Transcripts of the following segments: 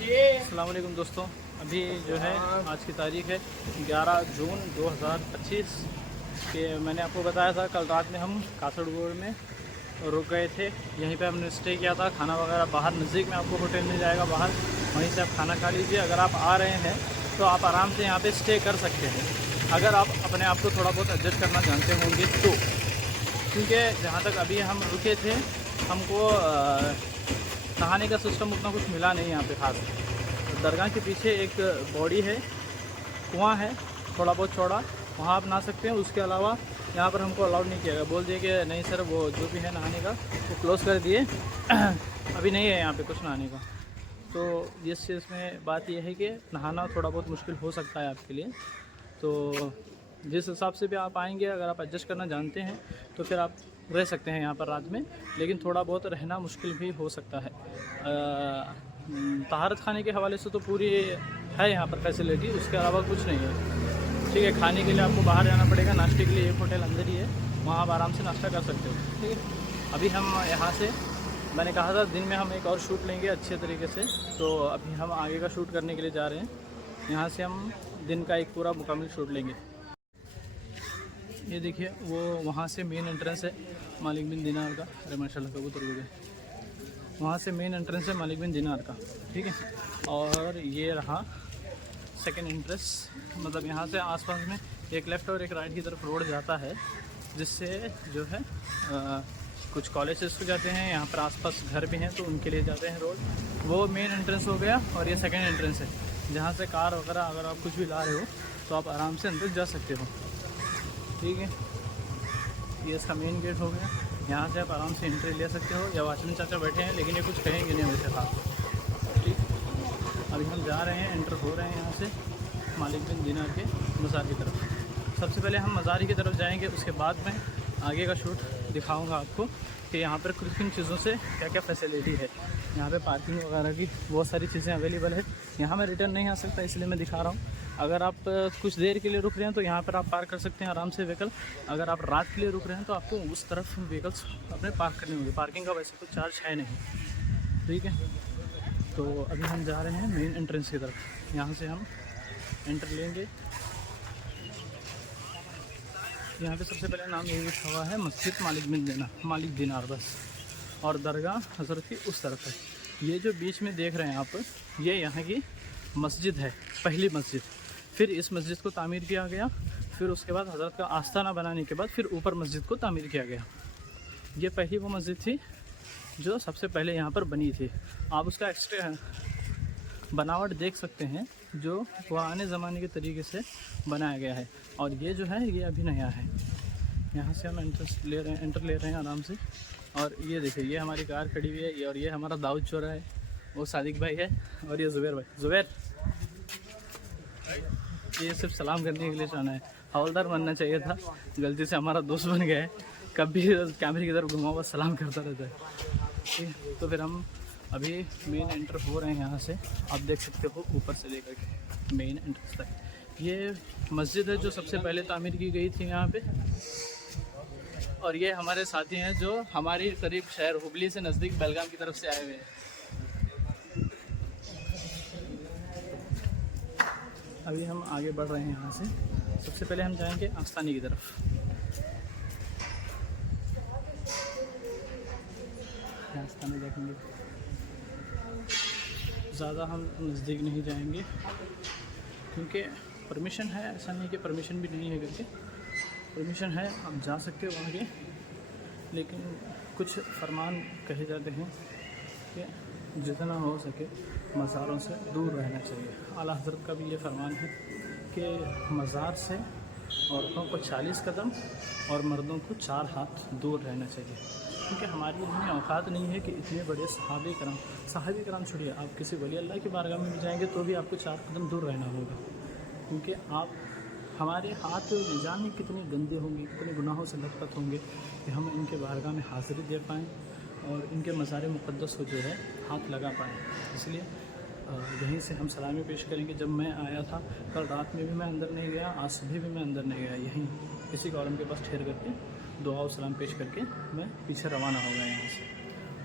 अस्सलाम वालेकुम दोस्तों। अभी जो है आज की तारीख़ है 11 जून 2025 के मैंने आपको बताया था कल रात में हम कासरगोड में रुक गए थे। यहीं पे हमने स्टे किया था। खाना वगैरह बाहर नज़दीक में आपको होटल मिल जाएगा, बाहर वहीं से आप खाना खा लीजिए। अगर आप आ रहे हैं तो आप आराम से यहाँ पे स्टे कर सकते हैं, अगर आप अपने आप को थोड़ा बहुत एडजस्ट करना जानते होंगे तो। क्योंकि जहाँ तक अभी हम रुके थे हमको नहाने का सिस्टम उतना कुछ मिला नहीं यहाँ पे खास। दरगाह के पीछे एक बॉडी है, कुआं है थोड़ा बहुत चौड़ा, वहाँ आप नहा सकते हैं। उसके अलावा यहाँ पर हमको अलाउड नहीं किया गया, बोल दिए कि नहीं सर वो जो भी है नहाने का वो क्लोज़ कर दिए अभी नहीं है यहाँ पे कुछ नहाने का। तो इस चीज़ में बात यह है कि नहाना थोड़ा बहुत मुश्किल हो सकता है आपके लिए। तो जिस हिसाब से भी आप आएंगे, अगर आप एडजस्ट करना जानते हैं तो फिर आप रह सकते हैं यहाँ पर रात में, लेकिन थोड़ा बहुत रहना मुश्किल भी हो सकता है। तहारत खाने के हवाले से तो पूरी है यहाँ पर फैसिलिटी, उसके अलावा कुछ नहीं है। ठीक है, खाने के लिए आपको बाहर जाना पड़ेगा, नाश्ते के लिए एक होटल अंदर ही है, वहाँ आप आराम से नाश्ता कर सकते हो। ठीक है, अभी हम यहाँ से, मैंने कहा था दिन में हम एक और शूट लेंगे अच्छे तरीके से, तो अभी हम आगे का शूट करने के लिए जा रहे हैं। यहाँ से हम दिन का एक पूरा मुकम्मल शूट लेंगे। ये देखिए वो वहाँ से मेन एंट्रेंस है मालिक बिन दिनार का। अरे माशाल्लाह कबूतर उड़ गए। वहाँ से मेन एंट्रेंस है मालिक बिन दिनार का, ठीक है। और ये रहा सेकंड एंट्रेंस, मतलब यहाँ से आसपास में एक लेफ़्ट और एक राइट की तरफ रोड जाता है, जिससे जो है कुछ कॉलेजेस को जाते हैं। यहाँ पर आसपास घर भी हैं तो उनके लिए जाते हैं रोड। वो मेन एंट्रेंस हो गया और ये सेकंड एंट्रेंस है, जहाँ से कार वगैरह अगर आप कुछ भी ला रहे हो तो आप आराम से अंदर जा सकते हो। ठीक है, ये इसका मेन गेट हो गया। यहाँ से आप आराम से एंट्री ले सकते हो। या वॉचमैन चाचा बैठे हैं लेकिन ये कुछ कहेंगे नहीं वैसे खास। ठीक, अभी हम जा रहे हैं, एंटर हो रहे हैं यहाँ से मालिक बिन दिनार के मज़ार की तरफ। सबसे पहले हम मज़ार की तरफ जाएंगे, उसके बाद मैं आगे का शूट दिखाऊंगा आपको कि यहाँ पर किन किन चीज़ों से क्या क्या फैसिलिटी है। यहाँ पे पार्किंग वगैरह की बहुत सारी चीज़ें अवेलेबल है। यहाँ मैं रिटर्न नहीं आ सकता इसलिए मैं दिखा रहा हूँ। अगर आप कुछ देर के लिए रुक रहे हैं तो यहाँ पर आप पार्क कर सकते हैं आराम से व्हीकल। अगर आप रात के लिए रुक रहे हैं तो आपको उस तरफ व्हीकल्स अपने पार्क करने होंगे। पार्किंग का वैसे कोई चार्ज है नहीं। ठीक है, तो अभी हम जा रहे हैं मेन एंट्रेंस की तरफ। यहाँ से हम एंटर लेंगे। यहाँ पे सबसे पहले नाम ये लिखा हुआ है मस्जिद मालिक दिनार बस, और दरगाह हज़रत की उस तरफ है। ये जो बीच में देख रहे हैं आप, ये यहाँ की मस्जिद है, पहली मस्जिद। फिर इस मस्जिद को तामीर किया गया, फिर उसके बाद हज़रत का आस्थाना बनाने के बाद फिर ऊपर मस्जिद को तामीर किया गया। ये पहली वो मस्जिद थी जो सबसे पहले यहाँ पर बनी थी। आप उसका एक्स्ट्रा बनावट देख सकते हैं जो पुराने ज़माने के तरीके से बनाया गया है। और ये जो है ये अभी नया है। यहाँ से हम एंटर ले रहे हैं आराम से। और ये देखिए ये हमारी कार खड़ी हुई है, और ये हमारा दाऊद चोरा है, वो सादिक भाई है, और ये ज़ुबैर भाई। ज़ुबैर ये सिर्फ सलाम करने के लिए जाना है, हवलदार बनना चाहिए था, गलती से हमारा दोस्त बन गया है। कभी कैमरे की तरफ घुमा हुआ सलाम करता रहता है। ठीक, तो फिर हम अभी मेन एंटर हो रहे हैं यहाँ से। आप देख सकते हो ऊपर से लेकर के मेन एंट्रेंस तक ये मस्जिद है जो सबसे पहले तामीर की गई थी यहाँ पे। और ये हमारे साथी हैं जो हमारी करीब शहर हुबली से नज़दीक बेलगाम की तरफ से आए हुए हैं। अभी हम आगे बढ़ रहे हैं यहाँ से। सबसे पहले हम जाएंगे आस्थानी की तरफ। आस्थानी देखेंगे, ज़्यादा हम नज़दीक नहीं जाएंगे क्योंकि परमिशन है, ऐसा नहीं कि परमिशन भी नहीं है करके, परमिशन है, आप जा सकते हो आगे। लेकिन कुछ फरमान कहे जाते हैं कि जितना हो सके मज़ारों से दूर रहना चाहिए। आला हज़रत का भी ये फरमान है कि मज़ार से औरतों को 40 कदम और मर्दों को 4 हाथ दूर रहना चाहिए। क्योंकि हमारी इतनी औकात नहीं है कि इतने बड़े सहाबे कराम छोड़िए, आप किसी वली अल्लाह की बारगाह में भी जाएंगे तो भी आपको 4 कदम दूर रहना होगा। क्योंकि आप हमारे हाथ न जाने कितने गंदे होंगे, कितने गुनाहों से लथपथ होंगे कि हम इनके बारगाह में हाज़िरी दे पाएँ और इनके मज़ार मुक़द्दस को जो है हाथ लगा पाएँ। इसलिए यहीं से हम सलामी पेश करेंगे। जब मैं आया था कल रात में भी मैं अंदर नहीं गया, आज सुबह भी मैं अंदर नहीं गया, यहीं इसी कॉलम के पास ठहर करके दुआ और सलाम पेश करके मैं पीछे रवाना हो गया यहाँ से।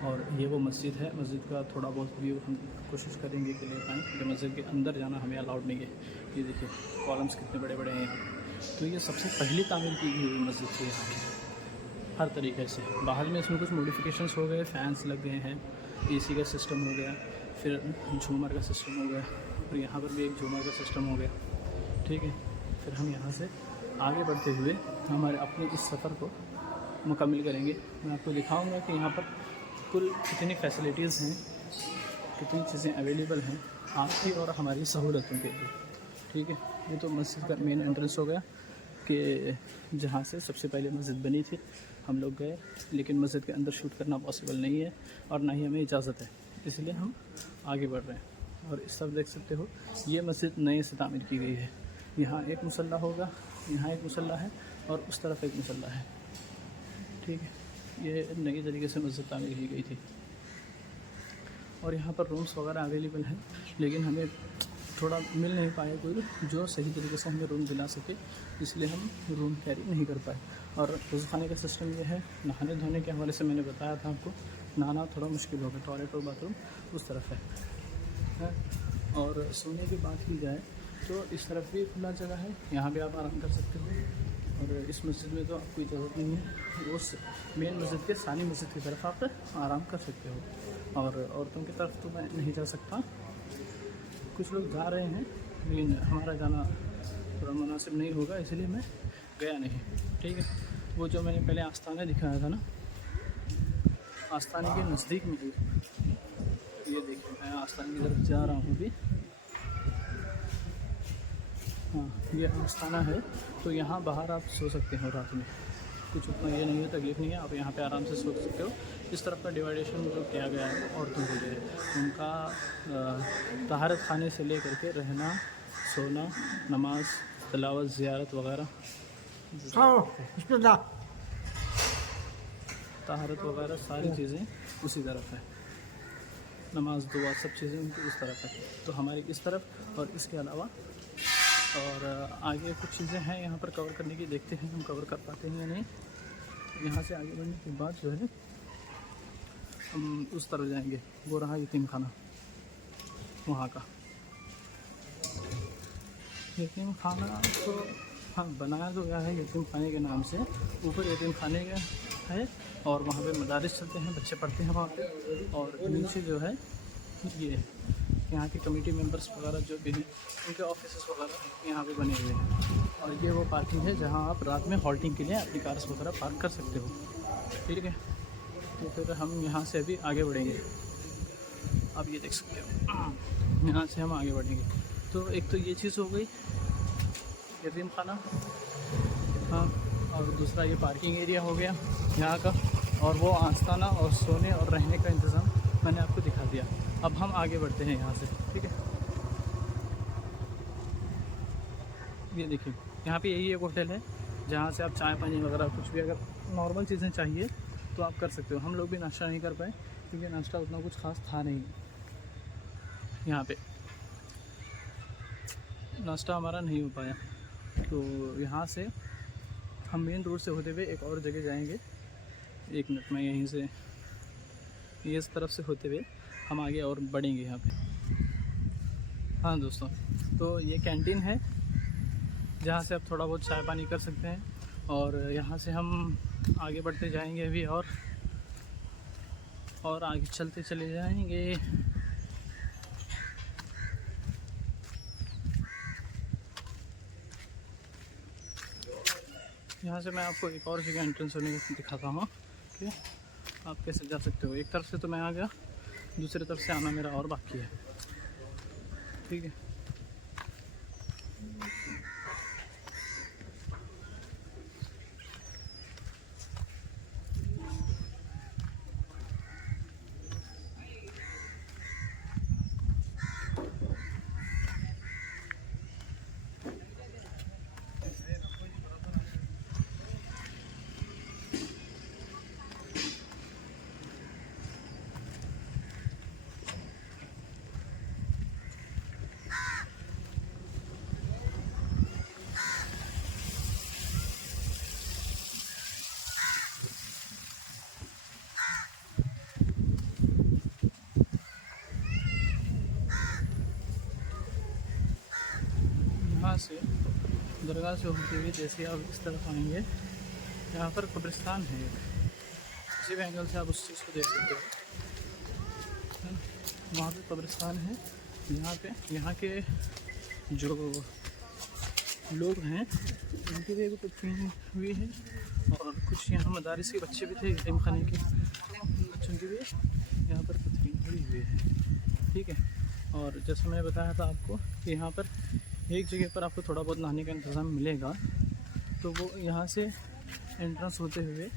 और ये वो मस्जिद है। मस्जिद का थोड़ा बहुत व्यू हम कोशिश करेंगे कि ले पाएँ, क्योंकि मस्जिद के अंदर जाना हमें अलाउड नहीं है। ये देखिए कॉलम्स कितने बड़े बड़े हैं यहाँ। तो ये सबसे पहली तामीर की हुई मस्जिद थी यहाँ की, हर तरीके से। बाहर में इसमें कुछ मॉडिफिकेशंस हो गए, फैंस लग गए हैं, एसी का सिस्टम हो गया, फिर झूमर का सिस्टम हो गया, और यहाँ पर भी एक झूमर का सिस्टम हो गया। ठीक है, फिर हम यहाँ से आगे बढ़ते हुए हमारे अपने इस सफ़र को मुकम्मल करेंगे। मैं आपको दिखाऊंगा कि यहाँ पर कुल कितनी फैसिलिटीज़ हैं, कितनी चीज़ें अवेलेबल हैं आपकी और हमारी सहूलतों के लिए। ठीक है, ये तो मस्जिद का मेन एंट्रेंस हो गया कि जहाँ से सबसे पहले मस्जिद बनी थी। हम लोग गए, लेकिन मस्जिद के अंदर शूट करना पॉसिबल नहीं है और ना ही हमें इजाज़त है, इसलिए हम आगे बढ़ रहे हैं। और इस तरफ देख सकते हो, ये मस्जिद नए से तामीर की गई है। यहाँ एक मुसल्ला होगा, यहाँ एक मुसल्ला है और उस तरफ एक मुसल्ला है। ठीक है, ये नई तरीके से मस्जिद तामीर की गई थी और यहाँ पर रूम्स वगैरह अवेलेबल हैं, लेकिन हमें थोड़ा मिल नहीं पाया कोई जो सही तरीके से हमें रूम दिला सके, इसलिए हम रूम कैरी नहीं कर पाए। और वज़ू खाने का सिस्टम ये है, नहाने धोने के हवाले से मैंने बताया था आपको, नहाना थोड़ा मुश्किल होगा, टॉयलेट और बाथरूम उस तरफ है। और सोने की बात की जाए तो इस तरफ भी खुला जगह है, यहाँ भी आप आराम कर सकते हो। और इस मस्जिद में तो आपको ज़रूरत नहीं है, उस मेन मस्जिद के सानी मस्जिद की तरफ आप आराम कर सकते हो। और औरतों की तरफ तो मैं नहीं जा सकता, कुछ लोग जा रहे हैं, लेकिन हमारा जाना थोड़ा मुनासिब नहीं होगा, इसलिए मैं गया नहीं। ठीक है, वो जो मैंने पहले आस्थाना दिखाया था ना, आस्थाने के नज़दीक में ही ये देखिए, मैं आस्थाने की तरफ जा रहा हूँ अभी। हाँ, ये आस्थाना है, तो यहाँ बाहर आप सो सकते हो रात में, कुछ उतना ये नहीं है, तकलीफ़ नहीं है, आप यहाँ पे आराम से सो सकते हो। इस तरफ का डिवाइडेशन जो किया गया है औरतों के लिए, उनका तहारत खाने से ले करके रहना, सोना, नमाज, तिलावत, ज़ियारत वगैरह, तहारत वगैरह सारी चीज़ें उसी तरफ है। नमाज, दुआ, सब चीज़ें उनकी उस तरफ है, तो हमारी इस तरफ। और इसके अलावा और आगे कुछ चीज़ें हैं यहाँ पर कवर करने की, देखते हैं हम कवर कर पाते हैं या नहीं। यहाँ से आगे बढ़ने के बाद जो है हम उस तरफ जाएंगे, वो रहा यतीम खाना, वहाँ का यतीम खाना। तो हाँ, बनाया तो गया है यतीम खाने के नाम से, ऊपर यतीम खाने का है और वहाँ पे मदारिस चलते हैं, बच्चे पढ़ते हैं वहाँ पे। और नीचे जो है ये यहाँ के कमेटी मेंबर्स वगैरह जो भी हैं, उनके ऑफिस वगैरह यहाँ पे बने हुए हैं। और ये वो पार्किंग है जहाँ आप रात में हॉल्टिंग के लिए अपनी कार्स वगैरह पार्क कर सकते हो। ठीक है, तो फिर हम यहाँ से अभी आगे बढ़ेंगे, आप ये देख सकते हो, यहाँ से हम आगे बढ़ेंगे। तो एक तो ये चीज़ हो गई यतीम खाना, हाँ, और दूसरा ये पार्किंग एरिया हो गया यहाँ का, और वो आस्थाना और सोने और रहने का इंतज़ाम मैंने आपको दिखा दिया। अब हम आगे बढ़ते हैं यहाँ से। ठीक है, ये देखिए, यहाँ पे यही एक होटल है जहाँ से आप चाय पानी वगैरह कुछ भी अगर नॉर्मल चीज़ें चाहिए तो आप कर सकते हो। हम लोग भी नाश्ता नहीं कर पाए क्योंकि नाश्ता उतना कुछ ख़ास था नहीं, यहाँ पे नाश्ता हमारा नहीं हो पाया। तो यहाँ से हम मेन रोड से होते हुए एक और जगह जाएंगे। एक मिनट में यहीं से ये इस तरफ से होते हुए हम आगे और बढ़ेंगे यहाँ पे। हाँ दोस्तों, तो ये कैंटीन है जहाँ से आप थोड़ा बहुत चाय पानी कर सकते हैं। और यहाँ से हम आगे बढ़ते जाएंगे अभी और आगे चलते चले जाएंगे। यहाँ से मैं आपको एक और जगह एंट्रेंस होने दिखाता हूँ कि आप कैसे जा सकते हो। एक तरफ से तो मैं आ गया, दूसरी तरफ से आना मेरा और बाकी है। ठीक है, यहाँ से दरगाह से होते हुए जैसे आप इस तरफ आएंगे, यहाँ पर कब्रिस्तान है। किसी भी एंगल से आप उस चीज़ को देख सकते हो। वहाँ पे कब्रिस्तान है। यहाँ के जो लोग हैं उनके लिए भी तदफीन हुई है, और कुछ यहाँ मदारिस के बच्चे भी थे, यतीम खाने के बच्चों के लिए यहाँ पर तदफीन हुई है। ठीक है। और जैसे मैंने बताया था आपको कि यहाँ पर एक जगह पर आपको थोड़ा बहुत नहाने का इंतज़ाम मिलेगा, तो वो यहाँ से एंट्रेंस होते हुए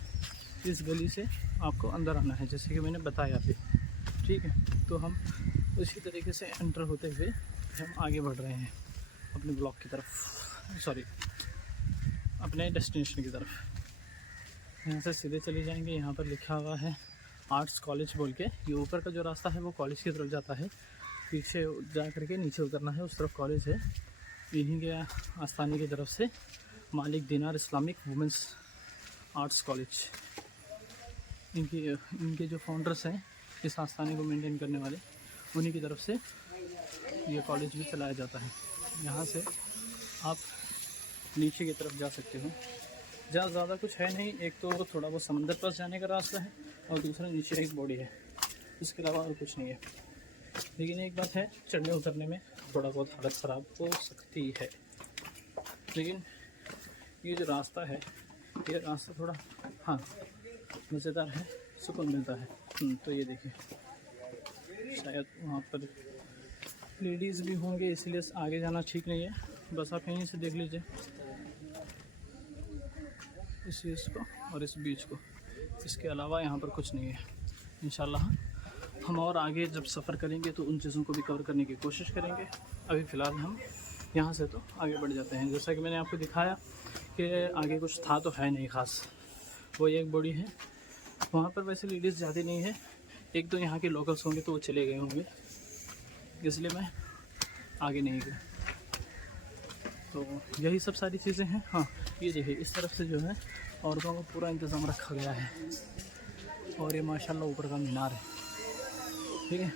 इस गली से आपको अंदर आना है, जैसे कि मैंने बताया अभी। ठीक है। तो हम उसी तरीके से एंटर होते हुए हम आगे बढ़ रहे हैं अपने ब्लॉक की तरफ, सॉरी अपने डेस्टिनेशन की तरफ। यहाँ से सीधे चले जाएंगे। यहाँ पर लिखा हुआ है आर्ट्स कॉलेज बोल के। ये ऊपर का जो रास्ता है वो कॉलेज की तरफ जाता है, पीछे जा करके नीचे उतरना है, उस तरफ कॉलेज है। यहीं के आस्थानी की तरफ से मालिक दीनार इस्लामिक वुमेंस आर्ट्स कॉलेज, इनके जो फाउंडर्स हैं इस आस्थानी को मेंटेन करने वाले, उन्हीं की तरफ से ये कॉलेज भी चलाया जाता है। यहाँ से आप नीचे की तरफ जा सकते हो। जहाँ ज़्यादा कुछ है नहीं, एक तो थोड़ा बहुत समंदर पास जाने का रास्ता है, और दूसरा नीचे एक बॉडी है, इसके अलावा और कुछ नहीं है। लेकिन एक बात है, चढ़ने उतरने में थोड़ा बहुत हालत ख़राब हो सकती है, लेकिन ये जो रास्ता है, ये रास्ता थोड़ा हाँ मज़ेदार है, सुकून मिलता है। तो ये देखिए, शायद वहाँ पर लेडीज़ भी होंगे, इसलिए आगे जाना ठीक नहीं है। बस आप यहीं से देख लीजिए इस चीज़ को और इस बीच को, इसके अलावा यहाँ पर कुछ नहीं है। इंशाल्लाह हम और आगे जब सफ़र करेंगे तो उन चीज़ों को भी कवर करने की कोशिश करेंगे। अभी फ़िलहाल हम यहाँ से तो आगे बढ़ जाते हैं। जैसा कि मैंने आपको दिखाया कि आगे कुछ था तो है नहीं ख़ास, वो एक बॉडी है। वहाँ पर वैसे लेडीज़ ज़्यादा नहीं है, एक तो यहाँ के लोकल्स होंगे तो वो चले गए होंगे, इसलिए मैं आगे नहीं गया। तो यही सब सारी चीज़ें हैं। हाँ, ये देखिए इस तरफ से जो है औरतों का पूरा इंतज़ाम रखा गया है, और ये माशाल्लाह ऊपर का मीनार है। ठीक है।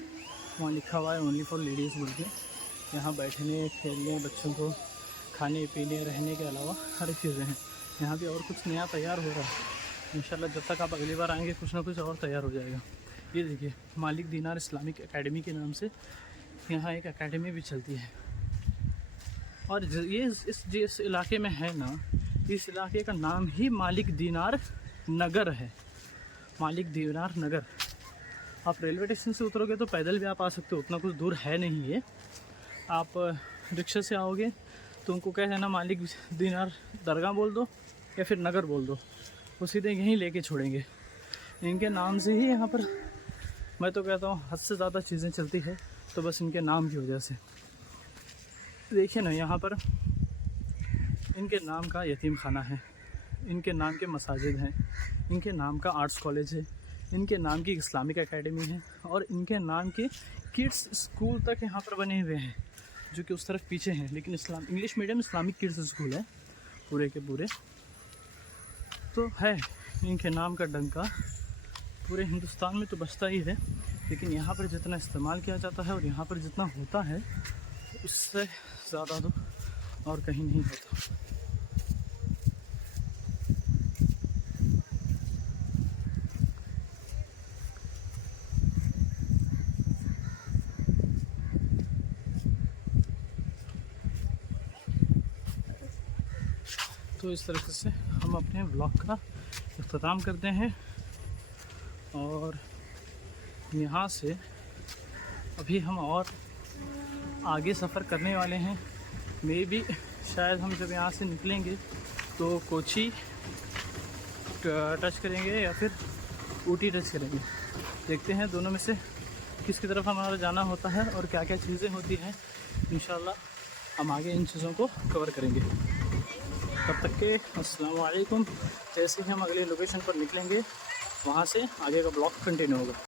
वहाँ लिखा हुआ है ओनली फॉर लेडीज़ बोल के। यहाँ बैठने, खेलने, बच्चों को खाने पीने, रहने के अलावा हर चीज़ें हैं। यहाँ भी और कुछ नया तैयार हो रहा है। इंशाल्लाह जब तक आप अगली बार आएंगे कुछ ना कुछ और तैयार हो जाएगा। ये देखिए मालिक दीनार इस्लामिक एकेडमी के नाम से यहाँ एक एकेडमी भी चलती है। और ये जिस इलाके में है ना, इस इलाके का नाम ही मालिक दीनार नगर है। मालिक दीनार नगर। आप रेलवे स्टेशन से उतरोगे तो पैदल भी आप आ सकते हो, उतना कुछ दूर है नहीं ये। आप रिक्शा से आओगे तो उनको कह देना मालिक दीनार दरगाह बोल दो या फिर नगर बोल दो, वो सीधे यहीं लेके छोड़ेंगे। इनके नाम से ही यहाँ पर मैं तो कहता हूँ हद से ज़्यादा चीज़ें चलती है, तो बस इनके नाम की वजह से। देखिए ना, यहाँ पर इनके नाम का यतीम खाना है, इनके नाम के मसाजिद हैं, इनके नाम का आर्ट्स कॉलेज है, इनके नाम की इस्लामिक एकेडमी है, और इनके नाम के किड्स स्कूल तक यहाँ पर बने हुए हैं, जो कि उस तरफ पीछे हैं। लेकिन English medium Islamic kids school है पूरे के पूरे। तो है इनके नाम का डंका पूरे हिंदुस्तान में तो बजता ही है, लेकिन यहाँ पर जितना इस्तेमाल किया जाता है और यहाँ पर जितना होता है उससे ज़्यादा तो और कहीं नहीं होता। तो इस तरीके से हम अपने ब्लॉग का इख्तिताम करते हैं, और यहाँ से अभी हम और आगे सफ़र करने वाले हैं। मे बी शायद हम जब यहाँ से निकलेंगे तो कोची टच करेंगे या फिर ऊटी टच करेंगे। देखते हैं दोनों में से किसकी तरफ हमारा जाना होता है और क्या क्या चीज़ें होती हैं। इंशाल्लाह हम आगे इन चीज़ों को कवर करेंगे। तब तक के अस्सलाम वालेकुम। जैसे ही हम अगले लोकेशन पर निकलेंगे वहाँ से आगे का ब्लॉग कंटिन्यू होगा।